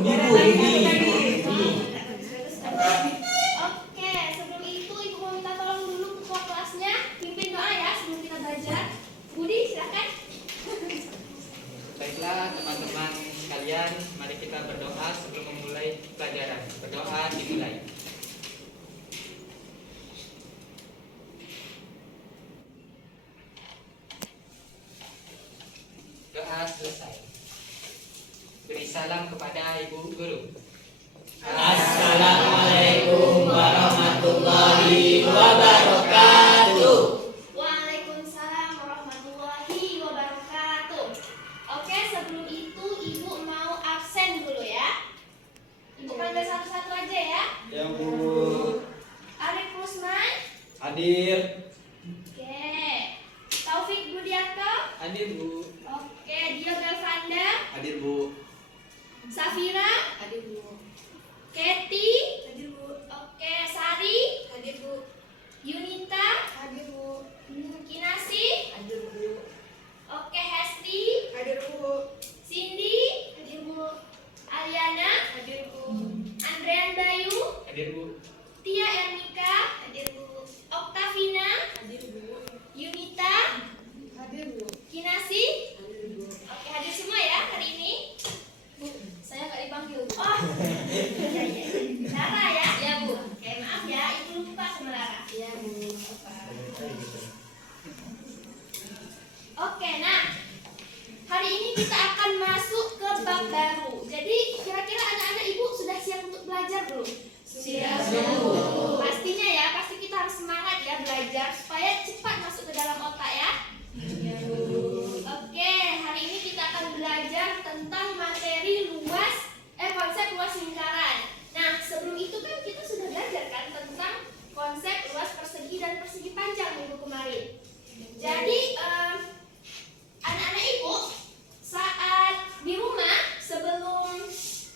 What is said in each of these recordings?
Oke, sebelum itu Ibu mau minta tolong dulu ketua kelasnya pimpin doa ya sebelum kita belajar. Budi, silakan. Baiklah teman-teman sekalian, mari kita berdoa sebelum memulai pelajaran. Berdoa dimulai. Doa selesai. Beri salam kepada Ibu Guru. Assalamualaikum warahmatullahi wabarakatuh. Waalaikumsalam warahmatullahi wabarakatuh. Oke, sebelum itu Ibu mau absen dulu ya. Ibu panggil satu-satu aja ya. Ya Bu. Arif Rusman. Hadir. Oke. Taufik Budiarto. Hadir Bu. Oke, Dio Galvanda. Hadir Bu. Safira. Hadir Bu. Keti. Hadir Bu. Oke, Sari. Hadir Bu. Yunita. Hadir Bu. Kinasi. Hadir Bu. Oke, Hesti. Hadir Bu. Cindy. Hadir Bu. Aliana. Hadir Bu. Andrean Bayu. Hadir Bu. Tia Ernika. Hadir Bu. Oktavina. Hadir Bu. Yunita. Hadir Bu. Kinasi. Hadir Bu. Oke, hadir semua ya hari ini. Bu, saya nggak dipanggil Bu. Oh, iya, iya. Lara ya? Iya Bu. Oke, maaf ya, Ibu lupa sama Lara. Iya Bu. Oke, nah hari ini kita akan masuk ke bab baru. Jadi kira-kira anak-anak Ibu sudah siap untuk belajar belum? Siap Bu. Pastinya ya, pasti kita harus semangat ya belajar supaya cepat masuk ke dalam otak ya. Iya Bu. Oke, hari ini kita akan belajar tentang materi konsep luas lingkaran. Nah, sebelum itu kan kita sudah belajar kan tentang konsep luas persegi dan persegi panjang minggu kemarin. Jadi, anak-anak Ibu saat di rumah sebelum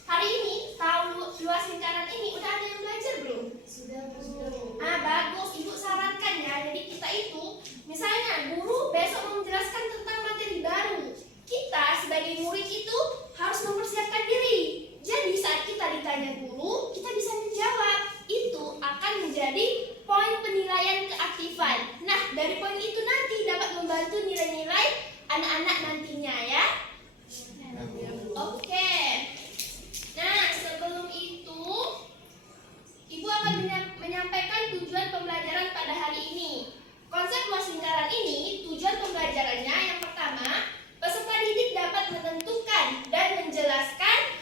hari ini tahu luas lingkaran ini udah ada yang belajar belum? Sudah Bu. Ah, bagus, Ibu sarankan ya. Jadi kita itu, misalnya guru besok mau menjelaskan tentang materi baru. Kita sebagai murid itu harus mempersiapkan diri. Jadi saat kita ditanya guru, kita bisa menjawab. Itu akan menjadi poin penilaian keaktifan. Nah, dari poin itu nanti dapat membantu nilai-nilai anak-anak nantinya ya. Oke. Nah, sebelum itu Ibu akan menyampaikan tujuan pembelajaran pada hari ini. Konsep luas lingkaran ini, tujuan pembelajarannya yang pertama, peserta didik dapat menentukan dan menjelaskan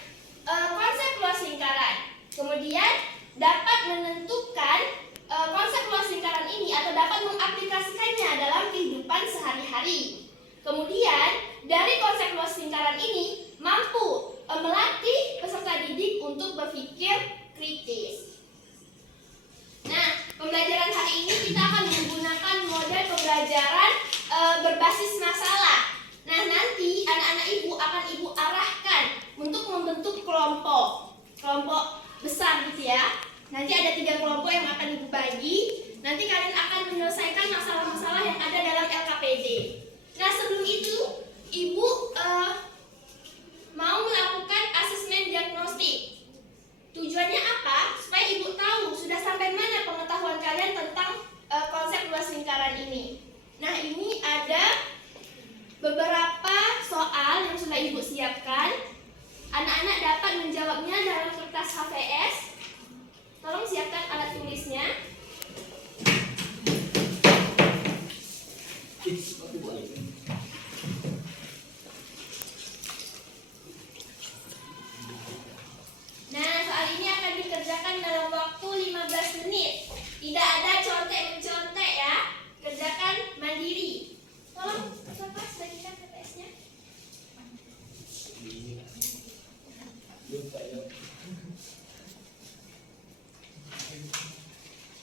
konsep luas lingkaran. Kemudian dapat menentukan konsep luas lingkaran ini atau dapat mengaplikasikannya dalam kehidupan sehari-hari. Kemudian dari konsep luas lingkaran ini mampu melatih peserta didik untuk berpikir kritis. Nah, pembelajaran hari ini kita akan menggunakan model pembelajaran berbasis masalah. Nah, nanti anak-anak Ibu akan Ibu arahkan untuk membentuk kelompok besar gitu ya. Nanti ada 3 kelompok yang akan Ibu bagi. Nanti kalian akan menyelesaikan masalah-masalah yang ada dalam LKPD. Nah, sebelum itu Ibu mau melakukan asesmen diagnostik. Tujuannya apa? Supaya Ibu tahu sudah sampai mana pengetahuan kalian tentang konsep luas lingkaran ini. Nah, ini ada beberapa soal yang sudah Ibu siapkan. Anak-anak dapat menjawabnya dalam kertas HVS. Tolong siapkan alat tulisnya. Nah, soal ini akan dikerjakan dalam waktu 15 menit. Tidak ada contek-mencontek ya. Kerjakan mandiri. Tolong, Bapak bagikan PPS-nya.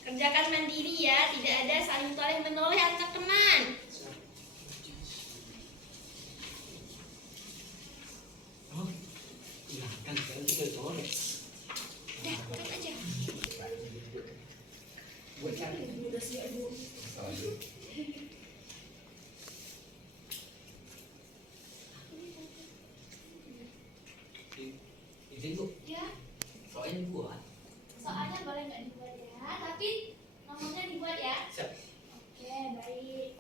Kerjakan mandiri ya, tidak ada saling toleh-menoleh antar teman. Buat aja. Udah siap Bu. Izin Bu, Ya, soalnya buat. soalnya boleh nggak dibuat ya, tapi nomornya dibuat ya. Siap. Oke, baik.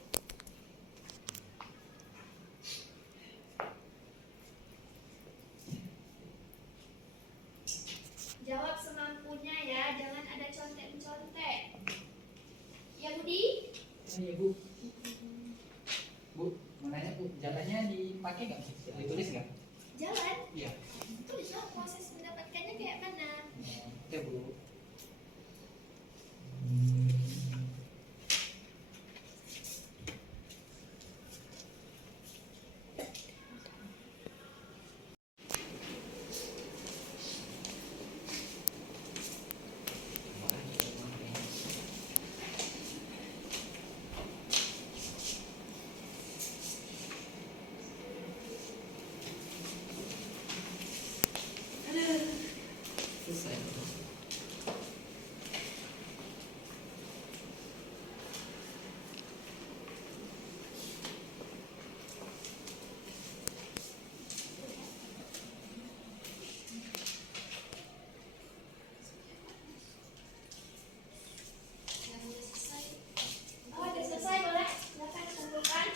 Jawab semampunya ya, jangan ada contek-contek. Ya Budi? Iya Bu. Bu, mau nanya Bu, jalannya dipakai nggak? Ditulis nggak? Jalan? Iya. Tulis dong proses mendapatkannya kayak mana. Oke Bu. Selesai. Oh, udah selesai, boleh? Silakan kumpulkan.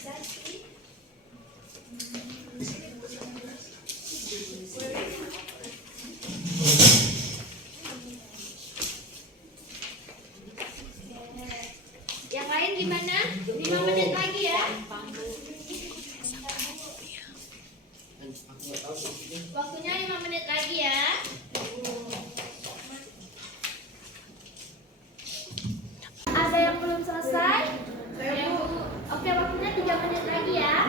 Zanti. Yang lain gimana? 5 menit lagi ya. Aku nggak tahu Bu. Waktunya 5 menit lagi ya. Ada yang belum selesai? Oke, waktunya 3 menit lagi ya.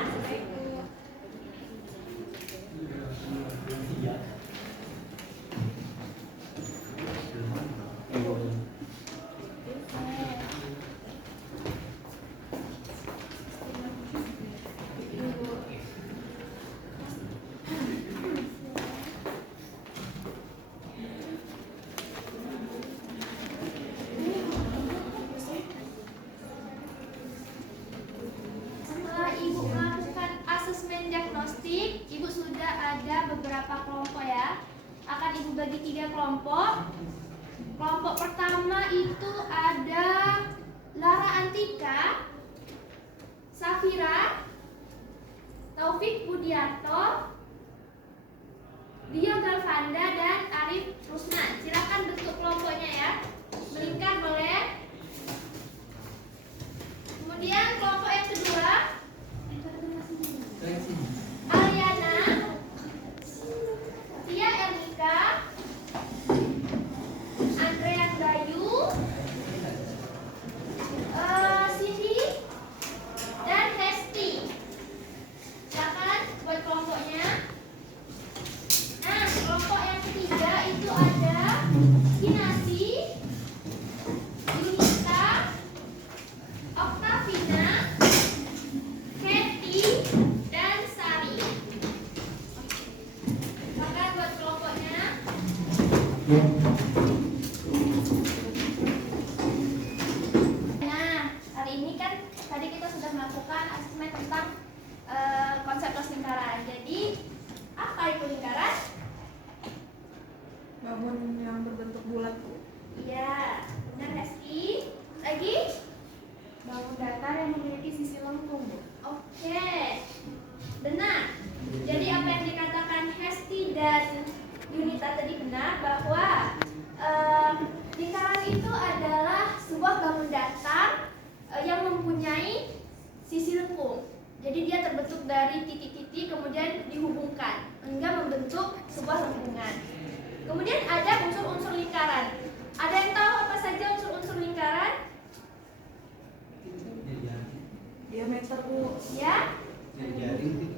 Setelah Ibu melakukan asesmen diagnostik, Ibu sudah ada beberapa kelompok ya. Akan Ibu bagi 3 kelompok. Kelompok pertama itu ada Lara Antika, Safira, Taufik Budiarto, Dio Galvanda, dan Arif Rusman. Silakan bentuk kelompoknya ya. Melingkar boleh. Kemudian kelompok yang kedua, Aliana, Tia Ernika, Andrean Bayu, Cindy, dan Hesti. Silakan buat kelompoknya. Nah, kelompok yang ketiga itu ada Kinasi, Yunita, Oktavina, Kathy, dan Sari. Silakan buat kelompoknya. Nah, hari ini kan tadi kita sudah melakukan asesmen tentang konsep kelas lingkaran. Jadi, apa itu lingkaran? Bangun yang berbentuk bulat Bu. Iya, benar Hesti. Lagi? Bangun datar yang memiliki sisi lengkung Bu. Oke, benar. Jadi apa yang dikatakan Hesti dan Yunita tadi benar bahwa lingkaran itu adalah sebuah bangun datar yang mempunyai sisi lengkung. Jadi dia terbentuk dari titik-titik kemudian dihubungkan hingga membentuk sebuah lengkungan. Kemudian ada unsur-unsur lingkaran. Ada yang tahu apa saja unsur-unsur lingkaran? Diameter Bu. Ya, Jaring.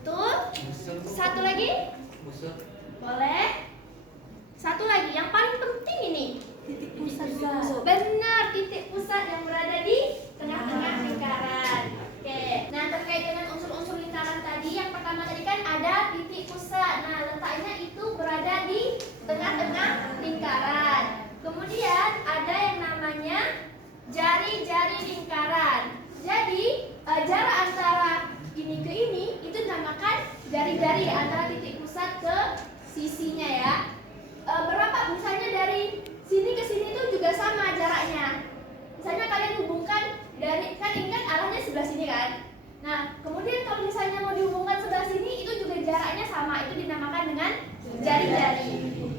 betul. Busur. Satu lagi? Busur. Boleh. Satu lagi, yang paling penting ini. Titik pusat. Benar, titik pusat yang berada di tengah-tengah lingkaran. Oke. Nah, terkait dengan unsur-unsur lingkaran tadi, yang pertama tadi kan ada titik pusat. Nah, letaknya itu berada di tengah-tengah lingkaran. Kemudian ada yang namanya jari-jari lingkaran. Jadi, jarak antara jari antara titik pusat ke sisinya ya. Berapa? Misalnya dari sini ke sini itu juga sama jaraknya. Misalnya kalian hubungkan dari, kan ini kan arahnya sebelah sini kan. Nah, kemudian kalau misalnya mau dihubungkan sebelah sini itu juga jaraknya sama, itu dinamakan dengan jari-jari.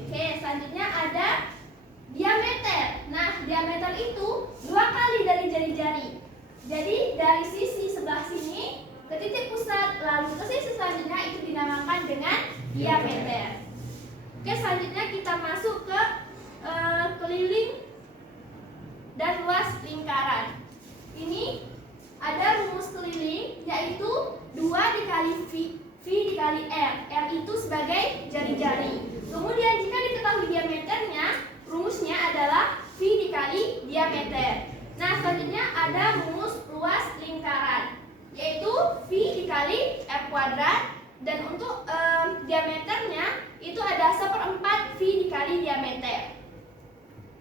Oke, selanjutnya ada diameter. Nah, diameter itu 2 kali dari jari-jari. Jadi dari sisi sebelah sini ke titik pusat lalu ke sisi selanjutnya itu dinamakan dengan diameter. Oke, selanjutnya kita masuk ke keliling dan luas lingkaran. Ini ada rumus keliling yaitu 2 dikali V dikali R. R itu sebagai jari-jari. Kemudian jika diketahui diameternya, rumusnya adalah V dikali diameter. Nah, selanjutnya ada rumus luas lingkaran yaitu V dikali R kuadrat, dan untuk diameternya itu ada 1/4 V dikali diameter.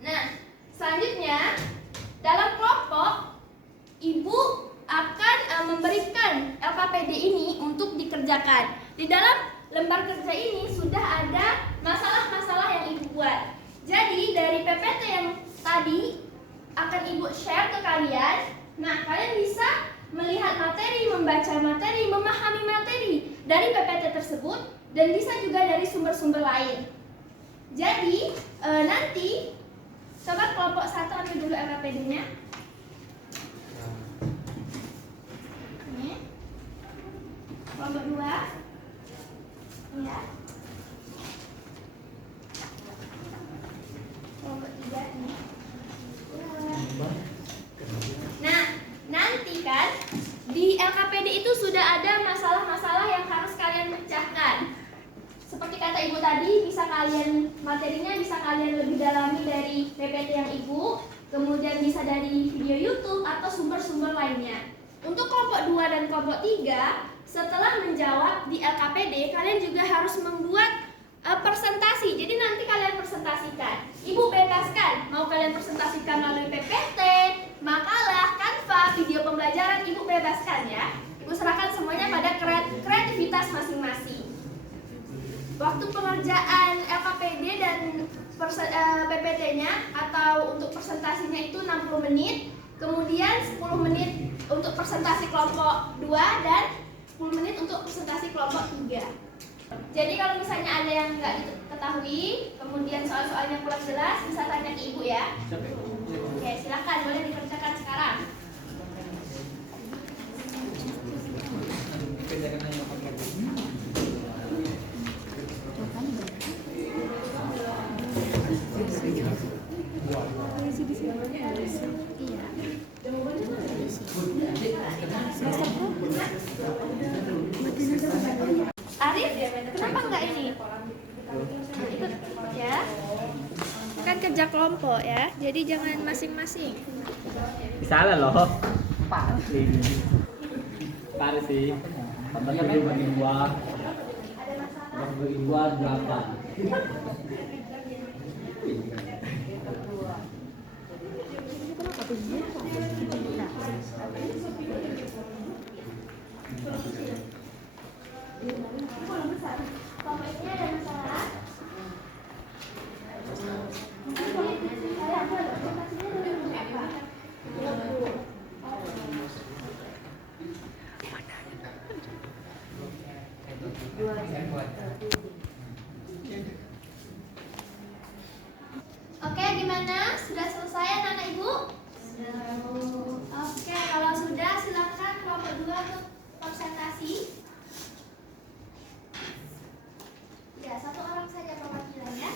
Nah, selanjutnya dalam kelompok ibu akan memberikan LKPD ini untuk dikerjakan. Di dalam lembar kerja ini sudah ada masalah-masalah yang ibu buat. Jadi dari PPT yang tadi akan ibu share ke kalian. Nah, kalian bisa melihat materi, membaca materi, memahami materi dari PPT tersebut, dan bisa juga dari sumber-sumber lain. Jadi nanti coba kelompok 1 ambil dulu LKPD-nya. Ini. Kelompok 2. Ya. Kelompok 3 ini. Nah, nanti kan di LKPD itu sudah ada masalah-masalah yang harus kalian pecahkan. Seperti kata ibu tadi, bisa kalian materinya bisa kalian lebih dalami dari PPT yang ibu, kemudian bisa dari video YouTube atau sumber-sumber lainnya. Untuk kelompok 2 dan kelompok 3, setelah menjawab di LKPD, kalian juga harus membuat presentasi. Jadi nanti kalian presentasikan. Ibu bebaskan, mau kalian presentasikan melalui PPT, makalah, Canva, video pembelajaran, ibu bebaskan ya. Ibu serahkan semuanya pada kreativitas masing-masing. Waktu pengerjaan LKPD dan PPT-nya atau untuk presentasinya itu 60 menit, kemudian 10 menit untuk presentasi kelompok 2 dan 10 menit untuk presentasi kelompok 3. Jadi kalau misalnya ada yang nggak diketahui, kemudian soal-soalnya kurang jelas, bisa tanya ke ibu ya. Oke, silakan, boleh dikerjakan sekarang. Arif, kenapa enggak ini? Ikut ya. Kan kerja kelompok ya, jadi jangan masing-masing. Salah loh. Parah sih. Contohnya bagi buah. Bagi buah 8. Kelompok ini ada masalah. Oke, gimana? Sudah selesai anak-anak ibu? Oke, kalau sudah silakan kelompok 2 untuk presentasi. Ya, 1 orang saja perwakilannya.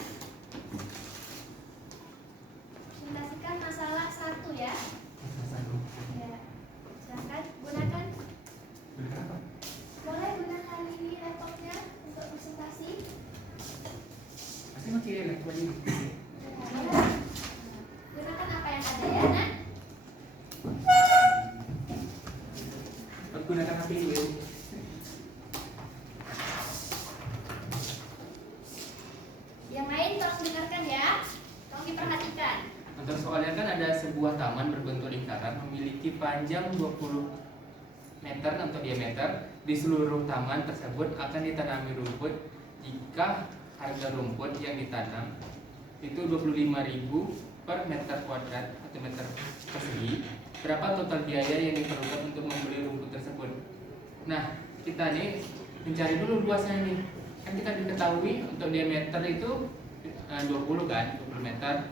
Presentasikan masalah 1 ya. Ya, silakan gunakan. Boleh gunakan ini laptopnya untuk presentasi. Pasti masih laptop ini. Gunakan apa yang ada ya, Nak? Gunakan HP dulu. Yang lain tolong dengarkan ya. Tolong diperhatikan. Untuk soalnya kan ada sebuah taman berbentuk lingkaran memiliki panjang 25 meter untuk diameter. Di seluruh taman tersebut akan ditanami rumput jika harga rumput yang ditanam itu 25.000 per meter kuadrat atau meter persegi. Berapa total biaya yang diperlukan untuk membeli rumput tersebut? Nah, kita nih mencari dulu luasnya nih. Kan kita diketahui untuk diameter itu 20 kan, 20 meter.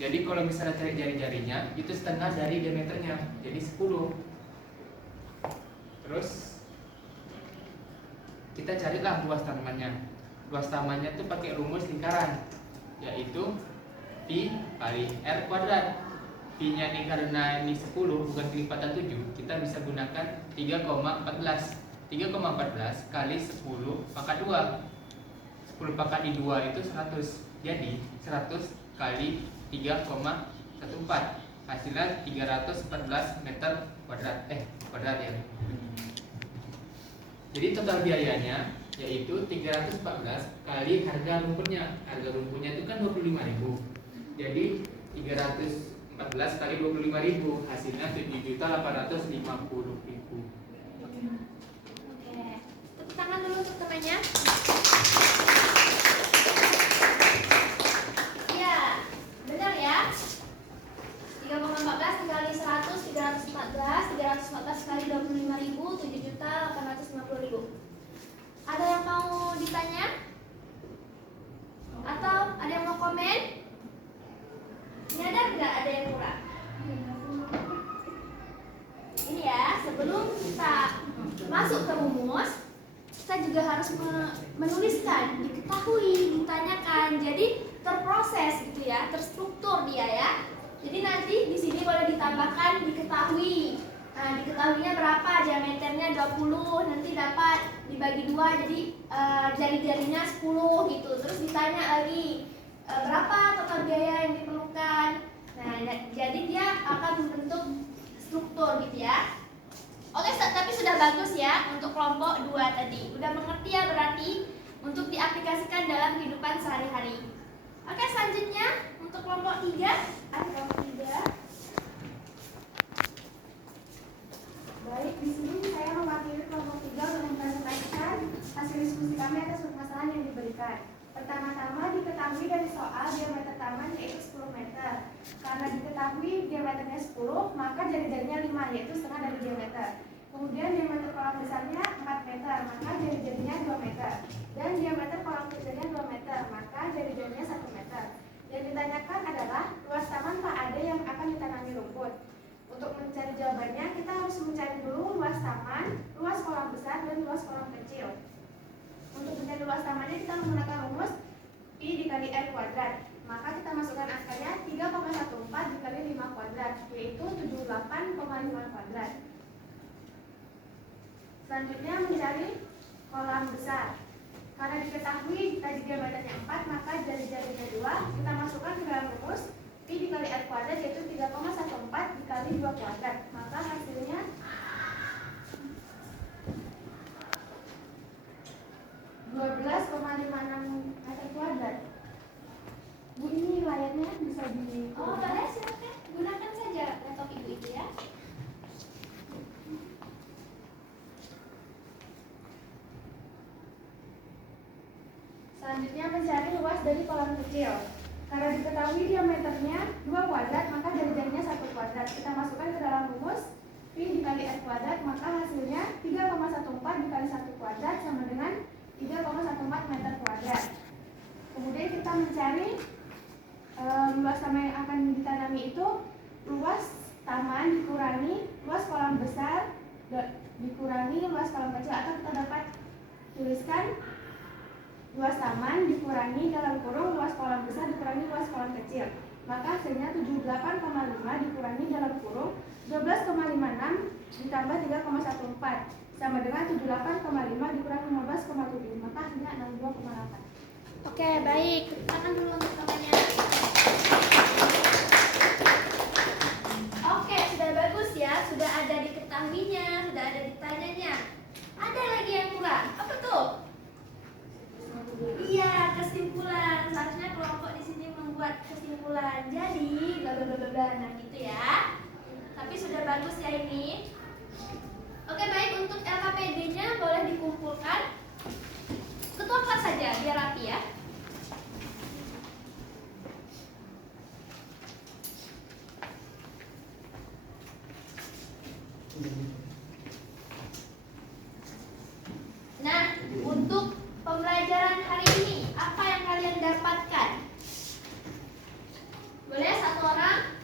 Jadi kalau misalnya cari jari-jarinya itu setengah dari diameternya, jadi 10. Terus kita carilah luas tanamannya. Luas tamannya itu pakai rumus lingkaran, yaitu pi kali r kuadrat. Pi nya nih karena ini 10 bukan kelipatan 7, kita bisa gunakan 3,14. 3,14 kali 10 pangkat 2. 10 pangkat di 2 itu 100. Jadi 100 kali 3,14 hasilnya 314 meter kuadrat. Kuadrat ya. Jadi total biayanya yaitu 314 kali harga rumputnya. Harga rumputnya itu kan 25.000. Jadi 314 kali 25.000 hasilnya 7.850.000. Oke, tepuk tangan dulu untuk temannya. Iya, benar ya. 3,14 dikali 100, 314 kali 25.000, 7.850.000. Ada yang mau ditanya? Atau ada yang mau komen? Nyadar nggak ada yang kurang? Ini ya, sebelum kita masuk ke rumus, kita juga harus menuliskan, diketahui, ditanyakan. Jadi terproses gitu ya, terstruktur dia ya. Jadi nanti di sini boleh ditambahkan diketahui. Nah, diketahuinya berapa? Diameternya 20, nanti dapat dibagi 2 jadi jari-jarinya 10 gitu. Terus ditanya lagi berapa total biaya yang diperlukan. Nah, jadi dia akan membentuk struktur gitu ya. Oke, tapi sudah bagus ya untuk kelompok 2 tadi. Udah mengerti ya berarti untuk diaplikasikan dalam kehidupan sehari-hari. Oke, selanjutnya untuk kelompok 3. Ada kelompok 3. Baik, di sini saya mewakili kelompok 3 untuk mempresentasikan hasil diskusi kami atas permasalahan yang diberikan. Pertama-tama diketahui dari soal diameter taman yaitu 10 meter. Karena diketahui diameternya 10, maka jari-jarinya 5 yaitu setengah dari diameter. Kemudian diameter kolam besarnya 4 meter, maka jari-jarinya 2 meter. Dan diameter kolam kecilnya 2 meter, maka jari-jarinya 1 meter. Yang ditanyakan adalah luas taman tak ada yang akan ditanami rumput. Untuk mencari jawabannya, kita harus mencari dulu luas taman, luas kolam besar, dan luas kolam kecil. Untuk mencari luas tamannya, kita menggunakan rumus pi dikali r kuadrat. Maka kita masukkan angkanya 3,14 dikali 5 kuadrat, yaitu 78,5 kuadrat. Selanjutnya mencari kolam besar. Karena diketahui tadi diameternya 4, maka jari-jarinya 2, kita masukkan ke dalam rumus pi dikali r kuadrat yaitu 3,14 dikali 2 kuadrat. Maka hasilnya 12,56 meter kuadrat. Bu, ini layarnya bisa di... Oh, boleh silakan. Gunakan saja laptop ibu itu ya. Selanjutnya mencari luas dari kolam kecil. Karena diketahui diameternya 2 kuadrat, maka jari-jarinya 1 kuadrat. Kita masukkan ke dalam rumus pi dikali r kuadrat, maka hasilnya 3,14 dikali 1 kuadrat sama dengan 3,14 meter kuadrat. Kemudian kita mencari luas taman yang akan ditanami itu luas taman dikurangi luas kolam besar dikurangi luas kolam kecil, atau kita dapat tuliskan luas taman dikurangi dalam kurung luas kolam besar dikurangi luas kolam kecil. Maka hasilnya 78,5 dikurangi dalam kurung 12,56 ditambah 3,14 sama dengan 78,5 dikurangi 15,7, maka hasilnya 62,8. Oke, baik. Tangan dulu untuk temannya. Oke, sudah bagus ya. Sudah ada diketahuinya, sudah ada ditanyanya. Ada lagi yang kurang. Apa tuh? Iya, kesimpulan. Seharusnya kelompok di sini membuat kesimpulan. Jadi, bla bla bla bla. Nah, gitu ya. Tapi sudah bagus ya ini. Oke, baik. Untuk pembelajaran hari ini, apa yang kalian dapatkan? Boleh satu orang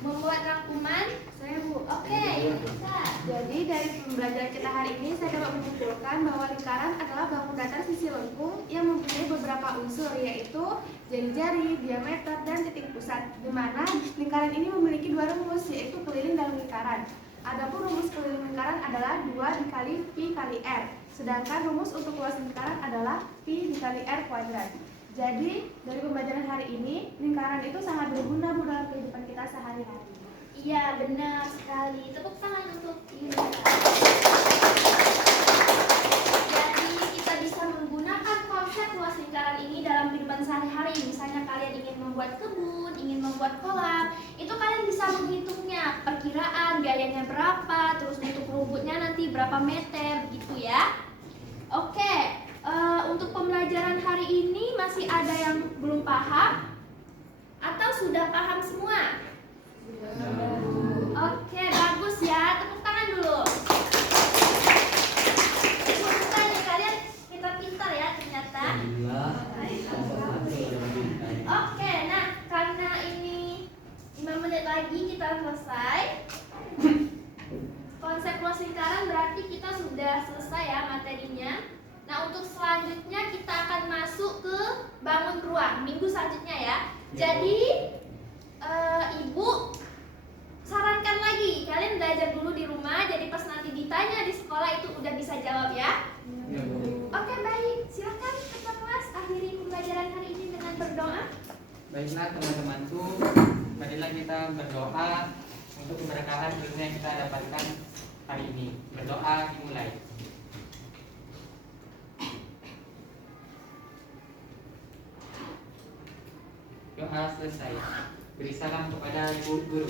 membuat rangkuman? Saya Bu. Oke, bisa. Jadi dari pembelajaran kita hari ini saya dapat menyimpulkan bahwa lingkaran adalah bangun datar sisi lengkung yang mempunyai beberapa unsur, yaitu jari-jari, diameter, dan titik pusat. Di mana lingkaran ini memiliki dua rumus, yaitu keliling dan lingkaran. Adapun rumus keliling lingkaran adalah 2 dikali pi kali r. Sedangkan rumus untuk luas lingkaran adalah pi dikali r kuadrat. Jadi dari pembelajaran hari ini lingkaran itu sangat berguna Bu dalam kehidupan kita sehari-hari. Iya, benar sekali. Tepuk tangan untuk ini. Jadi kita bisa menggunakan konsep luas lingkaran ini dalam kehidupan sehari-hari. Misalnya kalian ingin membuat kebun, ingin membuat kolam, itu kalian bisa menghitungnya, perkiraan biayanya berapa, terus untuk rumputnya nanti berapa meter, gitu ya. Oke, untuk pembelajaran hari ini masih ada yang belum paham atau sudah paham semua? Oke, bagus ya. Tepuk tangan dulu. Bukan nih, kalian pintar-pintar ya ternyata. Oke, nah karena ini 5 menit lagi kita selesai. Konsep luas lingkaran berarti kita sudah selesai ya materinya. Nah, untuk selanjutnya kita akan masuk ke bangun ruang minggu selanjutnya ya. Jadi Ibu sarankan lagi kalian belajar dulu di rumah, jadi pas nanti ditanya di sekolah itu udah bisa jawab ya. Oke, baik, silakan ketua kelas akhiri pembelajaran hari ini dengan berdoa. Baiklah teman-temanku, marilah kita berdoa untuk keberkahan ilmu yang kita dapatkan hari ini. Berdoa dimulai. Doa selesai. Beri salam kepada guru.